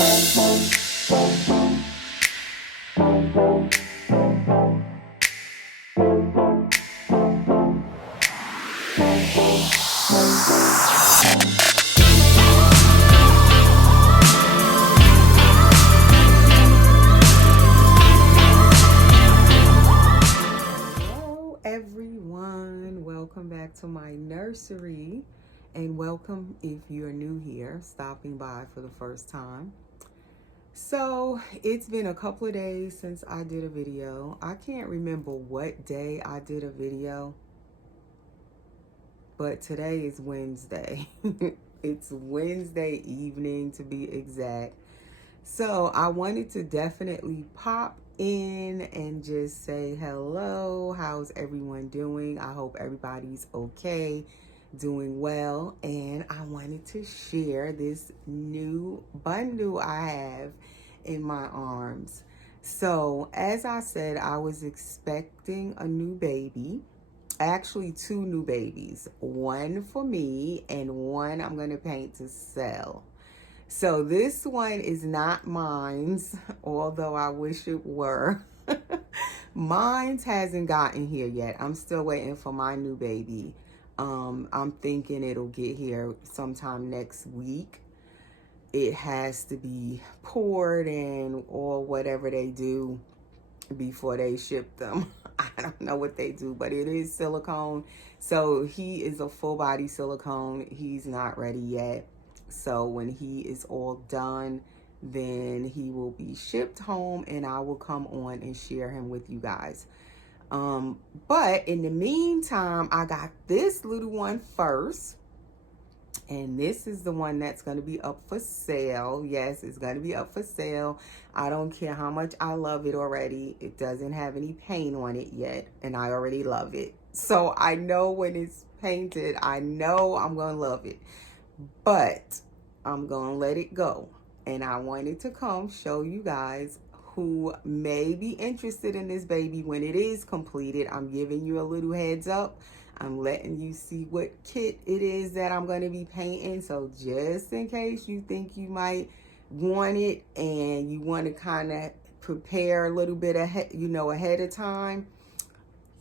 Everyone, welcome back to my nursery, and welcome if you're new here, stopping by for the first time. So it's been a couple of days since I did a video. I can't remember what day I did a video, but today is Wednesday. It's Wednesday evening to be exact. So I wanted to definitely pop in and just say hello. How's everyone doing? I hope everybody's okay, doing well. And I wanted to share this new bundle I have in my arms. So as I said, I was expecting a new baby. Actually, two new babies. One for me and one I'm going to paint to sell. So this one is not mine's, although I wish it were. Mine's hasn't gotten here yet. I'm still waiting for my new baby. I'm thinking it'll get here sometime next week. It has to be poured in or whatever they do before they ship them. I don't know what they do, but it is silicone. So he is a full body silicone. He's not ready yet. So when he is all done, then he will be shipped home and I will come on and share him with you guys. But in the meantime, I got this little one first. And this is the one that's going to be up for sale. Yes, it's going to be up for sale. I don't care how much I love it already. It doesn't have any paint on it yet. And I already love it. So I know when it's painted, I know I'm going to love it. But I'm going to let it go. And I wanted to come show you guys who may be interested in this baby when it is completed. I'm giving you a little heads up. I'm letting you see what kit it is that I'm going to be painting. So just in case you think you might want it and you want to kind of prepare a little bit ahead, ahead of time,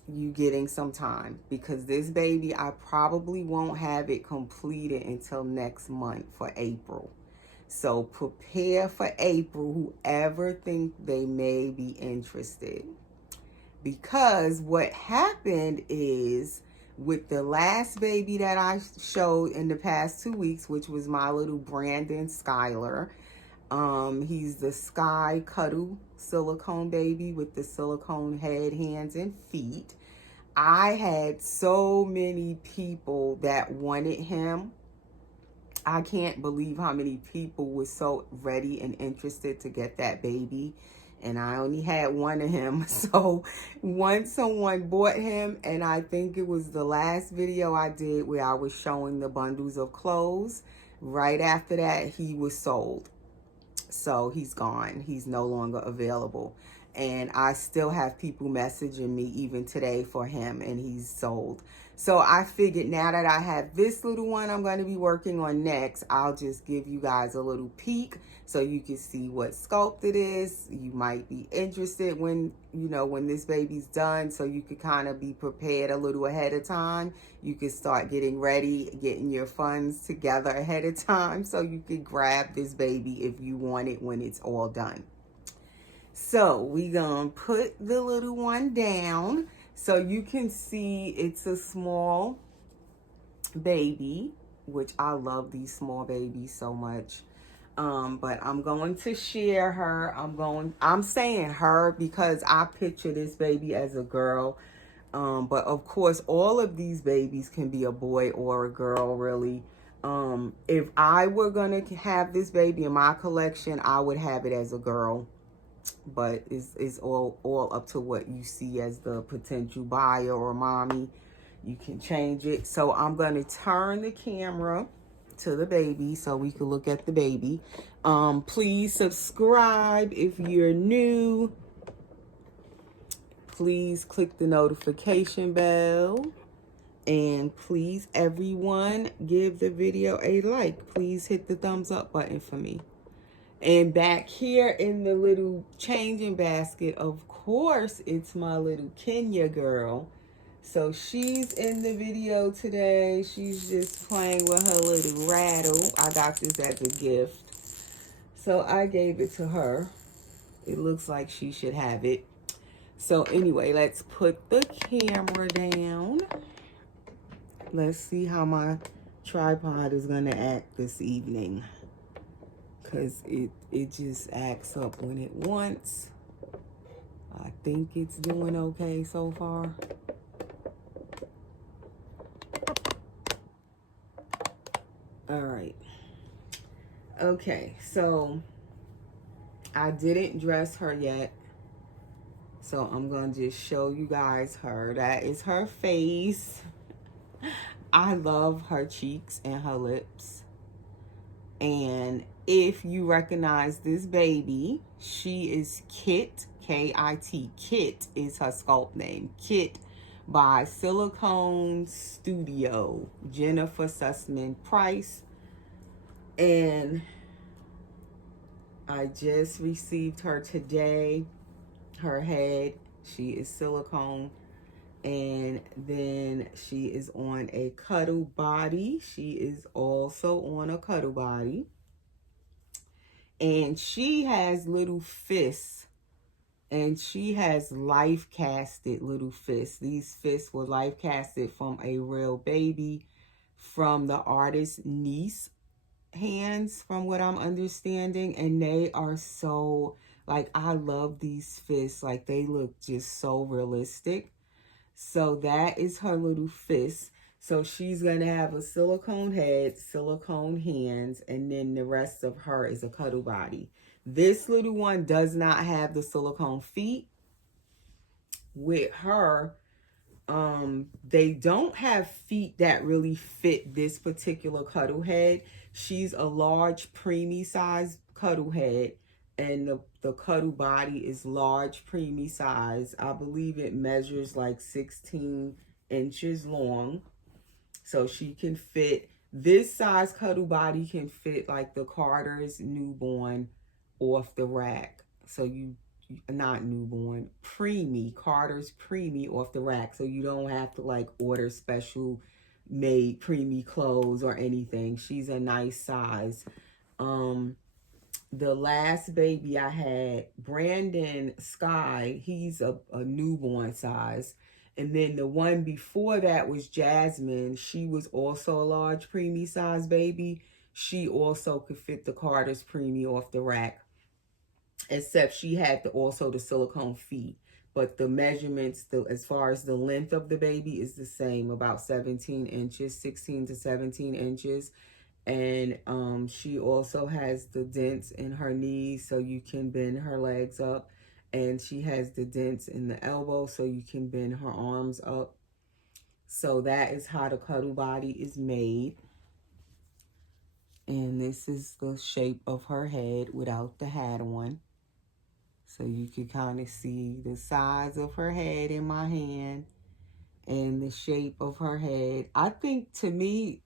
you getting some time, because this baby, I probably won't have it completed until next month for April. So prepare for April, whoever think they may be interested. Because what happened is, with the last baby that I showed in the past 2 weeks, which was my little Brandon Skylar, he's the Sky Cuddle silicone baby with the silicone head, hands, and feet. I had so many people that wanted him. I can't believe how many people were so ready and interested to get that baby. And I only had one of him. So once someone bought him, and I think it was the last video I did where I was showing the bundles of clothes, right after that, he was sold. So he's gone. He's no longer available. And I still have people messaging me even today for him, and he's sold. So I figured now that I have this little one I'm going to be working on next, I'll just give you guys a little peek so you can see what sculpt it is. You might be interested when this baby's done, so you could kind of be prepared a little ahead of time. You could start getting ready, getting your funds together ahead of time so you could grab this baby if you want it when it's all done. So we're going to put the little one down so you can see it's a small baby, which I love these small babies so much. But I'm going to share her. I'm saying her because I picture this baby as a girl. But of course, all of these babies can be a boy or a girl, really. If I were going to have this baby in my collection, I would have it as a girl. But it's all up to what you see as the potential buyer or mommy. You can change it. So I'm going to turn the camera to the baby so we can look at the baby. Please subscribe if you're new. Please click the notification bell. And please, everyone, give the video a like. Please hit the thumbs up button for me. And back here in the little changing basket, of course, it's my little Kenya girl. So she's in the video today. She's just playing with her little rattle. I got this as a gift. So I gave it to her. It looks like she should have it. So anyway, let's put the camera down. Let's see how my tripod is going to act this evening. Because it just acts up when it wants. I think it's doing okay so far. All right. Okay, so I didn't dress her yet. So I'm going to just show you guys her. That is her face. I love her cheeks and her lips. And if you recognize this baby, she is Kit, K-I-T. Kit is her sculpt name. Kit by Silicone Studio, Jennifer Sussman Price. And I just received her today. Her head, she is silicone. And then she is on a Cuddle body. She is also on a Cuddle body. And she has little fists. And she has life casted little fists. These fists were life casted from a real baby from the artist's niece hands, from what I'm understanding. And they are so, like, I love these fists. Like, they look just so realistic. So that is her little fist. So she's going to have a silicone head, silicone hands, and then the rest of her is a Cuddle body. This little one does not have the silicone feet. With her, they don't have feet that really fit this particular Cuddle head. She's a large, preemie size Cuddle head. And the Cuddle body is large, preemie size. I believe it measures like 16 inches long. So she can fit, this size Cuddle body can fit like the Carter's newborn off the rack. So you, not newborn, preemie, Carter's preemie off the rack. So you don't have to like order special made preemie clothes or anything. She's a nice size. The last baby I had, Brandon Sky, he's a newborn size. And then the one before that was Jasmine. She was also a large preemie size baby. She also could fit the Carter's preemie off the rack, except she had also the silicone feet. But the measurements, as far as the length of the baby, is the same, about 17 inches, 16 to 17 inches. And she also has the dents in her knees, so you can bend her legs up. And she has the dents in the elbow, so you can bend her arms up. So that is how the Cuddle body is made. And this is the shape of her head without the hat on. So you can kind of see the size of her head in my hand and the shape of her head. I think, to me,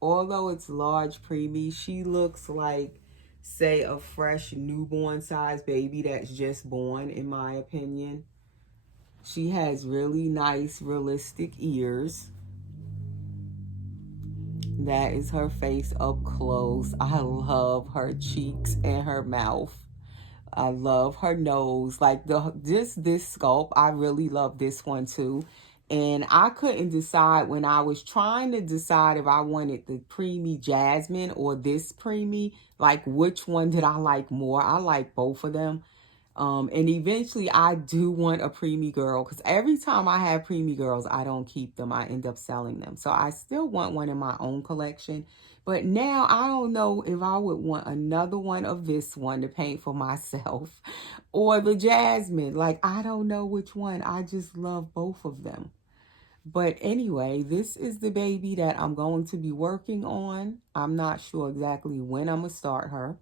although it's large preemie, she looks like, say, a fresh newborn size baby that's just born, in my opinion. She has really nice, realistic ears. That is her face up close. I love her cheeks and her mouth. I love her nose. Like, this sculpt, I really love this one too. And I couldn't decide when I was trying to decide if I wanted the preemie Jasmine or this preemie, like which one did I like more. I like both of them. And eventually I do want a preemie girl, because every time I have preemie girls, I don't keep them. I end up selling them. So I still want one in my own collection. But now I don't know if I would want another one of this one to paint for myself or the Jasmine. Like, I don't know which one. I just love both of them. But anyway, this is the baby that I'm going to be working on. I'm not sure exactly when I'm going to start her,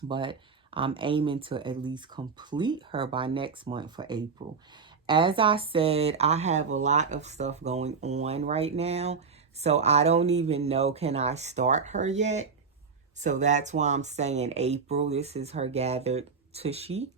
but I'm aiming to at least complete her by next month for April. As I said, I have a lot of stuff going on right now, so I don't even know, can I start her yet? So that's why I'm saying April. This is her gathered tushy.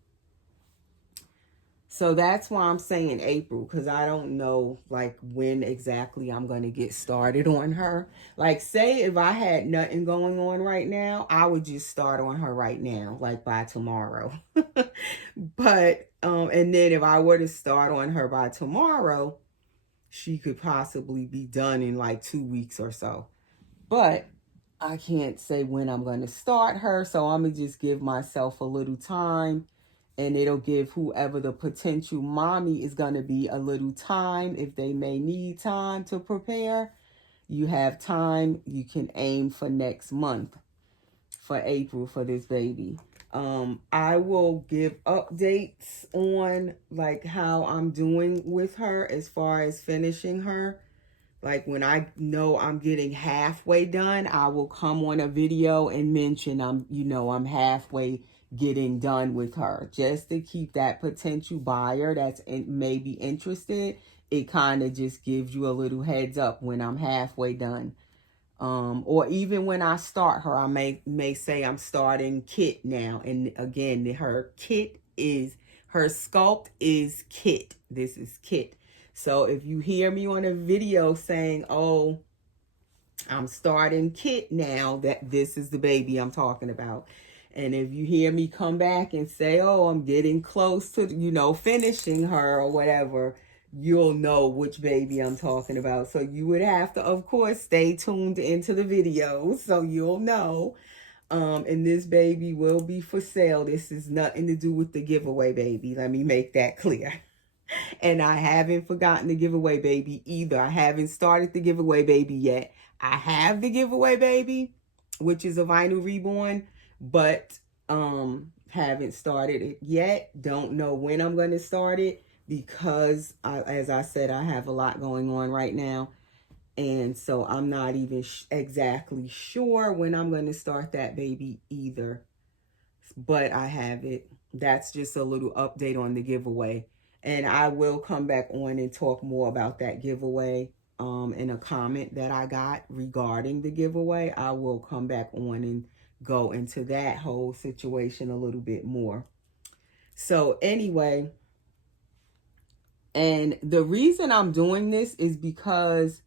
So that's why I'm saying April, because I don't know like when exactly I'm going to get started on her. Like, say if I had nothing going on right now, I would just start on her right now, like by tomorrow. But and then if I were to start on her by tomorrow, she could possibly be done in like 2 weeks or so. But I can't say when I'm going to start her, so I'm going to just give myself a little time, and it'll give whoever the potential mommy is going to be a little time. If they may need time to prepare, you have time. You can aim for next month, for April, for this baby. I will give updates on like how I'm doing with her as far as finishing her. Like when I know I'm getting halfway done, I will come on a video and mention I'm halfway getting done with her, just to keep that potential buyer that's maybe interested. It kind of just gives you a little heads up when I'm halfway done. Or even when I start her, I may say I'm starting Kit now. And again, her sculpt is Kit. This is Kit. So if you hear me on a video saying, oh, I'm starting Kit now, that this is the baby I'm talking about. And if you hear me come back and say, oh, I'm getting close to, finishing her or whatever, you'll know which baby I'm talking about. So you would have to, of course, stay tuned into the video so you'll know. And this baby will be for sale. This is nothing to do with the giveaway baby. Let me make that clear. And I haven't forgotten the giveaway baby either. I haven't started the giveaway baby yet. I have the giveaway baby, which is a vinyl reborn, but haven't started it yet. Don't know when I'm going to start it because as I said, I have a lot going on right now. And so I'm not even exactly sure when I'm going to start that baby either. But I have it. That's just a little update on the giveaway. And I will come back on and talk more about that giveaway in a comment that I got regarding the giveaway. I will come back on and go into that whole situation a little bit more. So anyway, and the reason I'm doing this is because,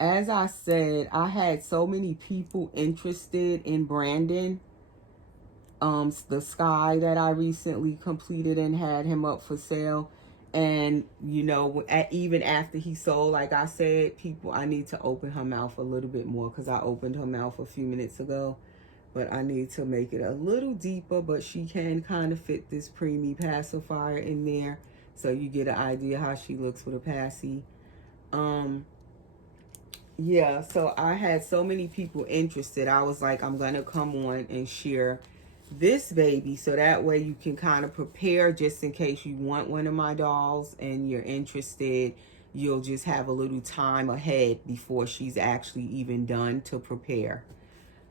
as I said, I had so many people interested in Brandon. The sky that I recently completed and had him up for sale. And, even after he sold, like I said, I need to open her mouth a little bit more because I opened her mouth a few minutes ago. But I need to make it a little deeper, but she can kind of fit this preemie pacifier in there. So you get an idea how she looks with a passy. Yeah, so I had so many people interested. I was like, I'm going to come on and share this baby so that way you can kind of prepare just in case you want one of my dolls and you're interested. You'll just have a little time ahead before she's actually even done to prepare.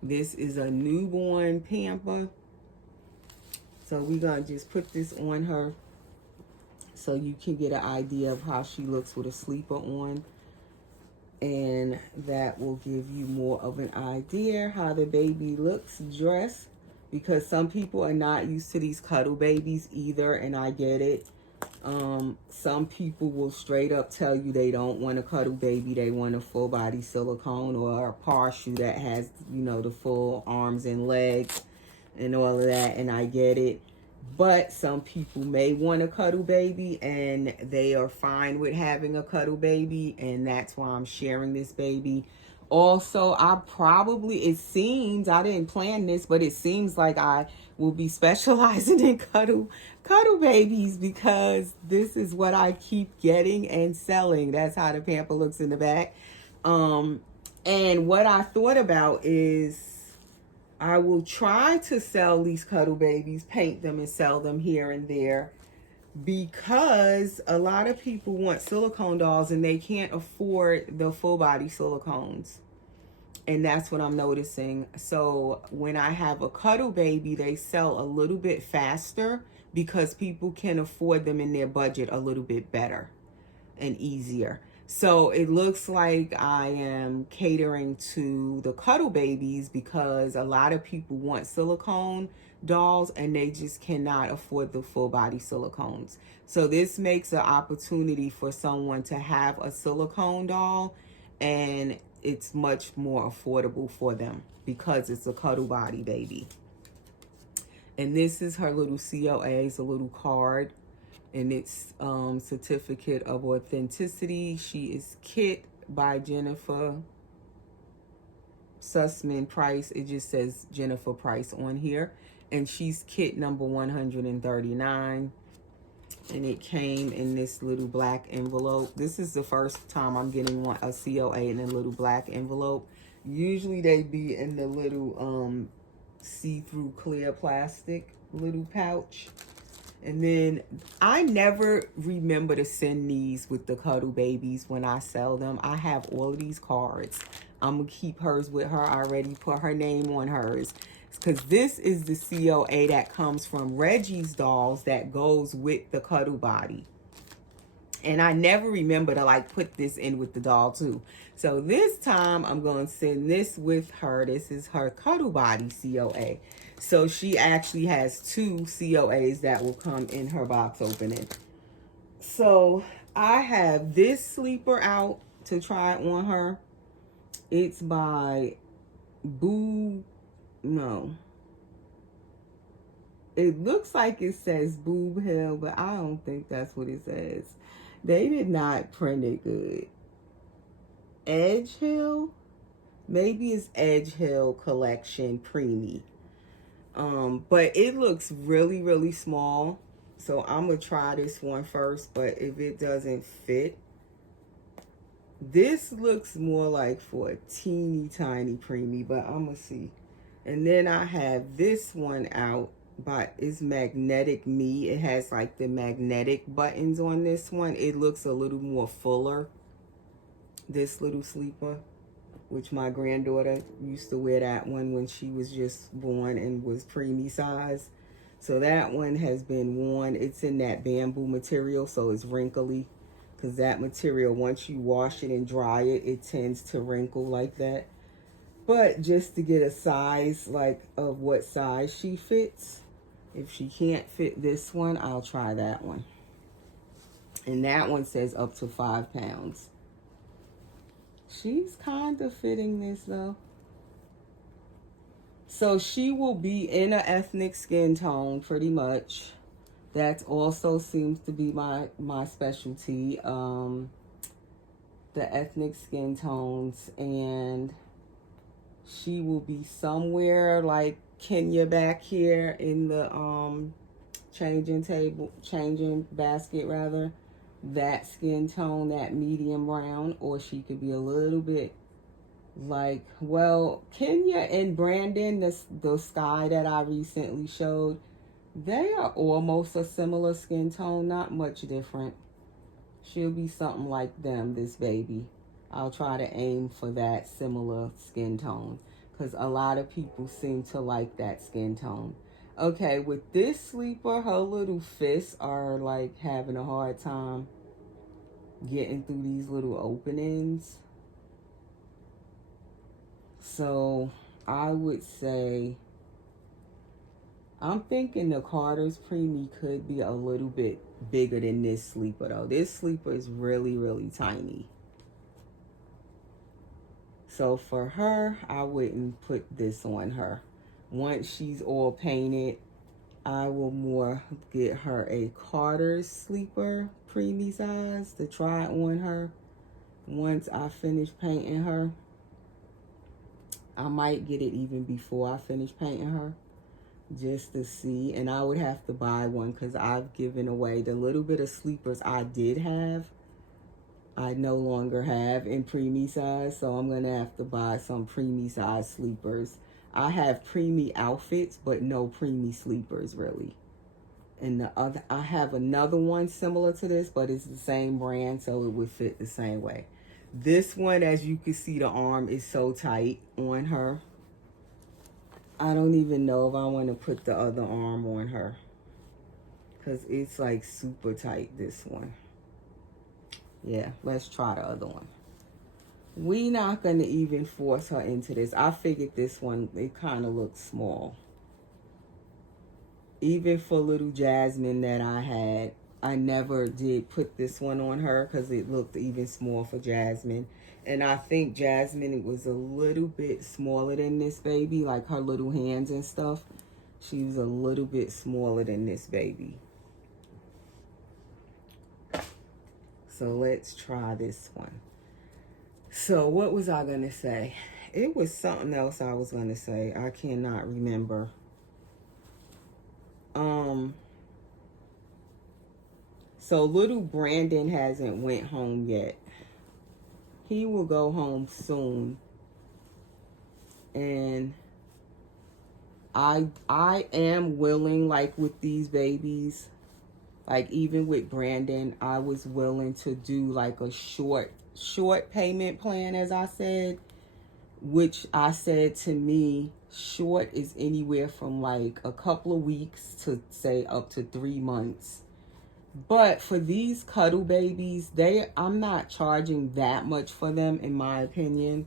This is a newborn pamper. So we're going to just put this on her so you can get an idea of how she looks with a sleeper on. And that will give you more of an idea how the baby looks dressed, because some people are not used to these cuddle babies either, and I get it. Some people will straight up tell you they don't want a cuddle baby, they want a full body silicone or a partial that has, the full arms and legs and all of that, and I get it. But some people may want a cuddle baby and they are fine with having a cuddle baby, and that's why I'm sharing this baby. Also, it seems, I didn't plan this, but it seems like I will be specializing in cuddle babies because this is what I keep getting and selling. That's how the pamper looks in the back. And what I thought about is I will try to sell these cuddle babies, paint them and sell them here and there, because a lot of people want silicone dolls and they can't afford the full body silicones. And that's what I'm noticing. So when I have a cuddle baby, they sell a little bit faster because people can afford them in their budget a little bit better and easier. So it looks like I am catering to the Cuddle babies because a lot of people want silicone dolls and they just cannot afford the full body silicones. So this makes an opportunity for someone to have a silicone doll, and it's much more affordable for them because it's a Cuddle body baby. And this is her little COA, it's a little card, and it's certificate of authenticity. She is Kit by Jennifer Sussman Price. It just says Jennifer Price on here, and she's Kit number 139. And it came in this little black envelope. This is the first time I'm getting a COA in a little black envelope. Usually they be in the little see-through clear plastic little pouch. And then I never remember to send these with the Cuddle babies when I sell them. I have all of these cards. I'm going to keep hers with her. I already put her name on hers. Because this is the COA that comes from Reggie's dolls that goes with the Cuddle body. And I never remember to like put this in with the doll too. So this time I'm going to send this with her. This is her Cuddle body COA. So she actually has 2 COAs that will come in her box opening. So I have this sleeper out to try on her. It's by no. It looks like it says Boob Hill, but I don't think that's what it says. They did not print it good. Edge Hill? Maybe it's Edge Hill Collection Preemie. But it looks really, really small. So I'm going to try this one first, but if it doesn't fit, this looks more like for a teeny tiny preemie, but I'm going to see. And then I have this one out, but it's Magnetic Me. It has like the magnetic buttons on this one. It looks a little more fuller. This little sleeper, which my granddaughter used to wear that one when she was just born and was preemie size. So that one has been worn. It's in that bamboo material, so it's wrinkly. Because that material, once you wash it and dry it, it tends to wrinkle like that. But just to get a size, like, of what size she fits. If she can't fit this one, I'll try that one. And that one says up to 5 pounds. She's kind of fitting this, though. So she will be in an ethnic skin tone, pretty much. That also seems to be my specialty. The ethnic skin tones. And she will be somewhere like Kenya back here in the changing basket rather. That skin tone, that medium brown, or she could be a little bit like, well, Kenya and Brandon, the sky that I recently showed, they are almost a similar skin tone, not much different. She'll be something like them, this baby. I'll try to aim for that similar skin tone because a lot of people seem to like that skin tone. Okay, with this sleeper, her little fists are like having a hard time getting through these little openings. So I would say, I'm thinking the Carter's preemie could be a little bit bigger than this sleeper though. This sleeper is really, really tiny. So for her, I wouldn't put this on her. Once she's all painted, I will more get her a Carter's sleeper preemie size to try on her. Once I finish painting her, I might get it even before I finish painting her, just to see. And I would have to buy one because I've given away the little bit of sleepers I did have. I no longer have in preemie size, so I'm gonna have to buy some preemie size sleepers. I have preemie outfits, but no preemie sleepers really. And the other, I have another one similar to this, but it's the same brand, so it would fit the same way. This one, as you can see, the arm is so tight on her. I don't even know if I want to put the other arm on her because it's like super tight, this one. Yeah, let's try the other one. We not going to even force her into this. I figured this one, it kind of looks small. Even for little Jasmine that I had, I never did put this one on her because it looked even small for Jasmine. And I think Jasmine, it was a little bit smaller than this baby, like her little hands and stuff. She was a little bit smaller than this baby. So let's try this one. So what was I going to say? It was something else I was going to say. I cannot remember. So little Brandon hasn't went home yet. He will go home soon. And I am willing, like with these babies, like even with Brandon, I was willing to do like a short payment plan, as I said, which I said to me, short is anywhere from like a couple of weeks to say up to 3 months. But for these Cuddle babies, I'm not charging that much for them, in my opinion.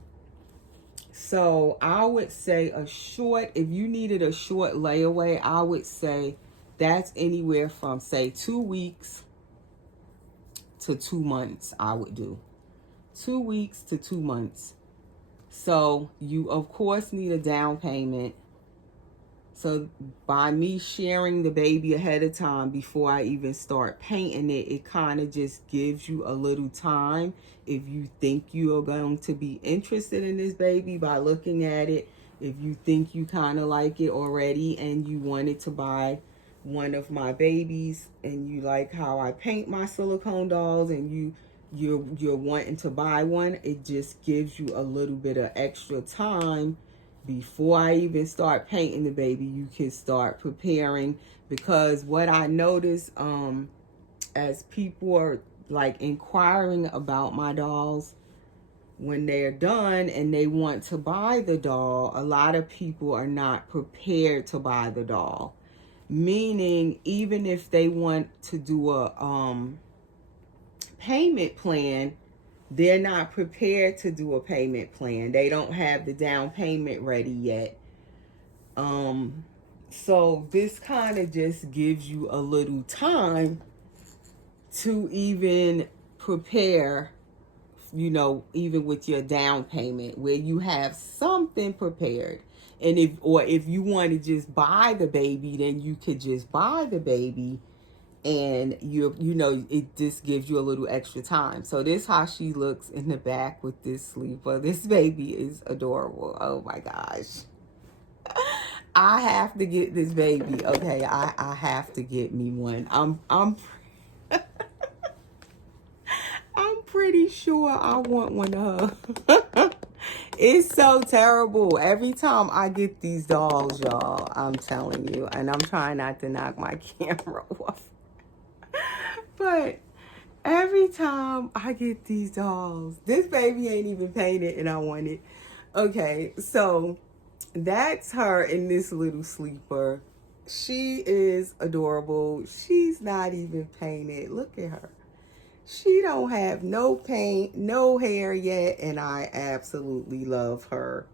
So I would say if you needed a short layaway, I would say that's anywhere from say 2 weeks to 2 months. I would do 2 weeks to 2 months. So you of course need a down payment. So by me sharing the baby ahead of time before I even start painting it, it kind of just gives you a little time. If you think you are going to be interested in this baby by looking at it, if you think you kind of like it already and you wanted to buy one of my babies and you like how I paint my silicone dolls and you're wanting to buy one, it just gives you a little bit of extra time. Before I even start painting the baby, you can start preparing, because what I notice as people are like inquiring about my dolls, when they're done and they want to buy the doll, a lot of people are not prepared to buy the doll. Meaning, even if they want to do a payment plan, they're not prepared to do a payment plan. They don't have the down payment ready yet. So this kind of just gives you a little time to even prepare, even with your down payment, where you have something prepared. And if you want to just buy the baby, then you could just buy the baby, and it just gives you a little extra time. So this how she looks in the back with this sleeper. This baby is adorable. Oh my gosh. I have to get this baby. Okay, I have to get me one. I'm pretty sure I want one of her. It's so terrible. Every time I get these dolls, y'all, I'm telling you, and I'm trying not to knock my camera off. But every time I get these dolls, this baby ain't even painted and I want it. Okay, so that's her in this little sleeper. She is adorable. She's not even painted. Look at her. She don't have no paint, no hair yet, and I absolutely love her.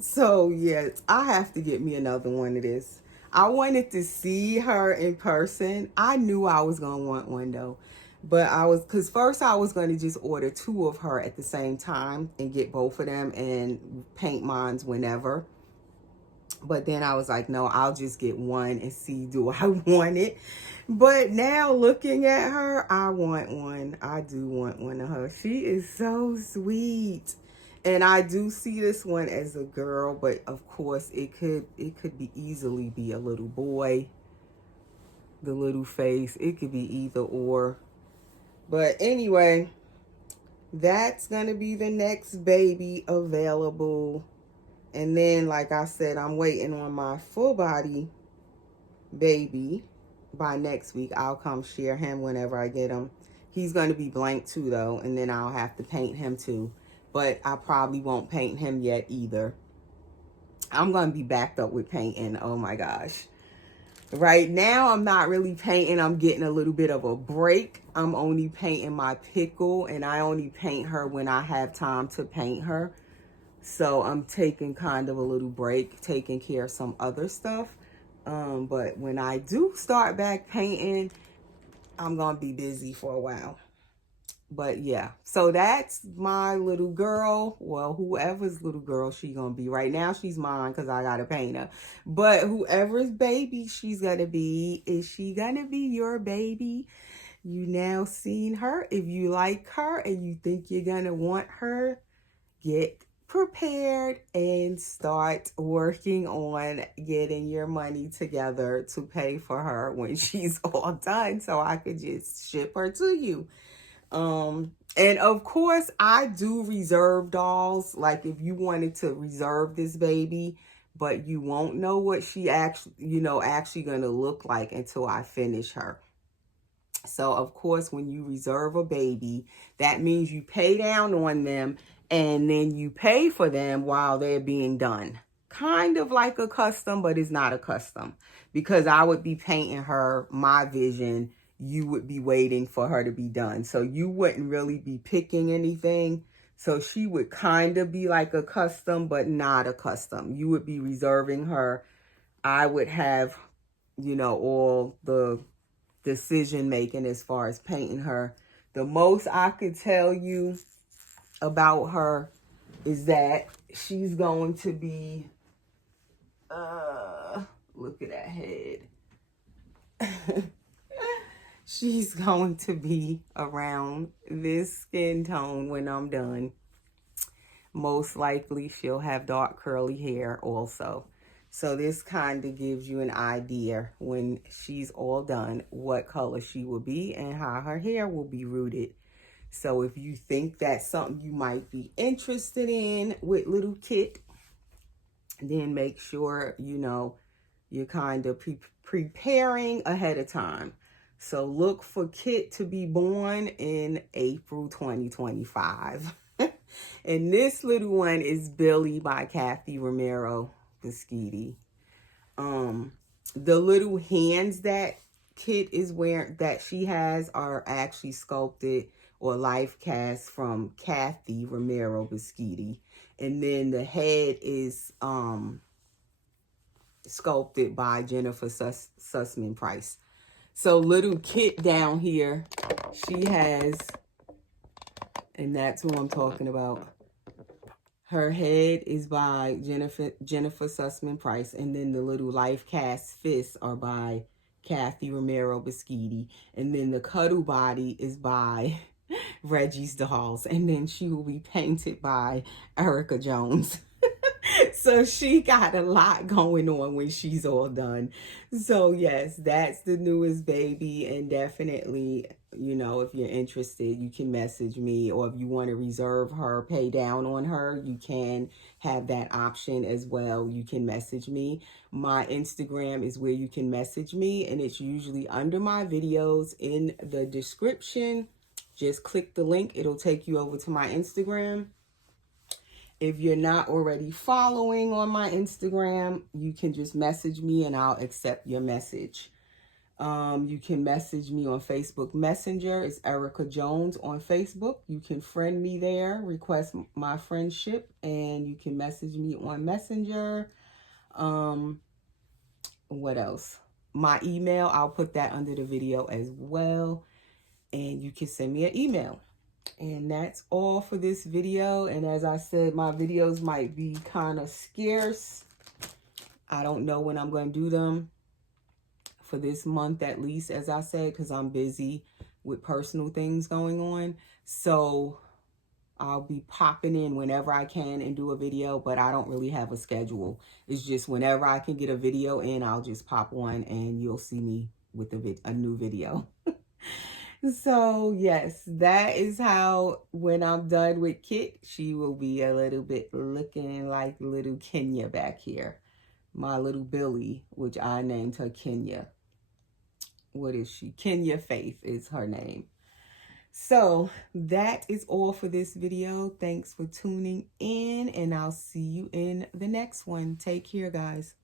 So yes, I have to get me another one of this. I wanted to see her in person. I knew I was gonna want one though. But because first I was going to just order 2 of her at the same time and get both of them and paint mines whenever. But then I was like, no, I'll just get one and see, do I want it? But now looking at her, I want one. I do want one of her. She is so sweet. And I do see this one as a girl, but of course it could be easily be a little boy. The little face, it could be either or. But anyway, that's going to be the next baby available. And then, like I said, I'm waiting on my full body baby. By next week, I'll come share him whenever I get him. He's going to be blank too, though. And then I'll have to paint him too. But I probably won't paint him yet either. I'm going to be backed up with painting. Oh my gosh. Right now, I'm not really painting. I'm getting a little bit of a break. I'm only painting my pickle, and I only paint her when I have time to paint her. So I'm taking kind of a little break, taking care of some other stuff. But when I do start back painting, I'm going to be busy for a while. But yeah, so that's my little girl. Well, whoever's little girl she gonna be. Right now she's mine because I gotta paint her. But whoever's baby she's gonna be, is she gonna be your baby? You now seen her. If you like her and you think you're gonna want her, get prepared and start working on getting your money together to pay for her when she's all done, so I could just ship her to you. And of course I do reserve dolls. Like if you wanted to reserve this baby, but you won't know what she actually gonna look like until I finish her. So of course, when you reserve a baby, that means you pay down on them and then you pay for them while they're being done. Kind of like a custom, but it's not a custom, because I would be painting her my vision. You would be waiting for her to be done. So you wouldn't really be picking anything. So she would kind of be like a custom, but not a custom. You would be reserving her. I would have, all the decision making as far as painting her. The most I could tell you about her is that she's going to be look at that head. She's going to be around this skin tone when I'm done. Most likely she'll have dark curly hair also. So this kind of gives you an idea when she's all done what color she will be and how her hair will be rooted. So if you think that's something you might be interested in with little Kit, then make sure you're kind of preparing ahead of time. So look for Kit to be born in April 2025. And this little one is Billy by Kathy Romero Biscotti. The little hands that Kit is wearing, that she has, are actually sculpted or life cast from Kathy Romero Biscotti. And then the head is sculpted by Jennifer Sussman Price. So little Kit down here, she has, and that's who I'm talking about. Her head is by Jennifer Sussman Price, and then the little life cast fists are by Kathy Romero Biscotti, and then the Cuddle body is by Reggie's Dolls, and then she will be painted by Erica Jones. So she got a lot going on when she's all done. So yes, that's the newest baby, and definitely, if you're interested, you can message me, or if you want to reserve her, pay down on her, you can have that option as well. You can message me. My Instagram is where you can message me, and it's usually under my videos in the description. Just click the link. It'll take you over to my Instagram. If you're not already following on my Instagram, you can just message me and I'll accept your message. You can message me on Facebook Messenger. It's Erica Jones on Facebook. You can friend me there, request my friendship, and you can message me on Messenger. What else? My email, I'll put that under the video as well. And you can send me an email. And that's all for this video. And as I said, my videos might be kind of scarce. I don't know when I'm going to do them for this month, at least, as I said, because I'm busy with personal things going on. So I'll be popping in whenever I can and do a video, but I don't really have a schedule. It's just whenever I can get a video in, I'll just pop on and you'll see me with a new video. So yes, that is how, when I'm done with Kit, she will be a little bit looking like little Kenya back here. My little Billy, which I named her Kenya. What is she? Kenya Faith is her name. So that is all for this video. Thanks for tuning in, and I'll see you in the next one. Take care, guys.